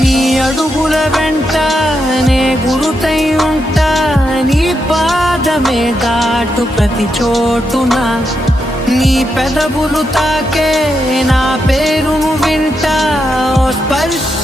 నీ అడుగుల వెంట నే గురుతై ఉంటా, నీ పాదమే దాటు ప్రతి చోటున, నీ పెదవులు తాకే నా పేరును వింటా, ఓ స్పర్శ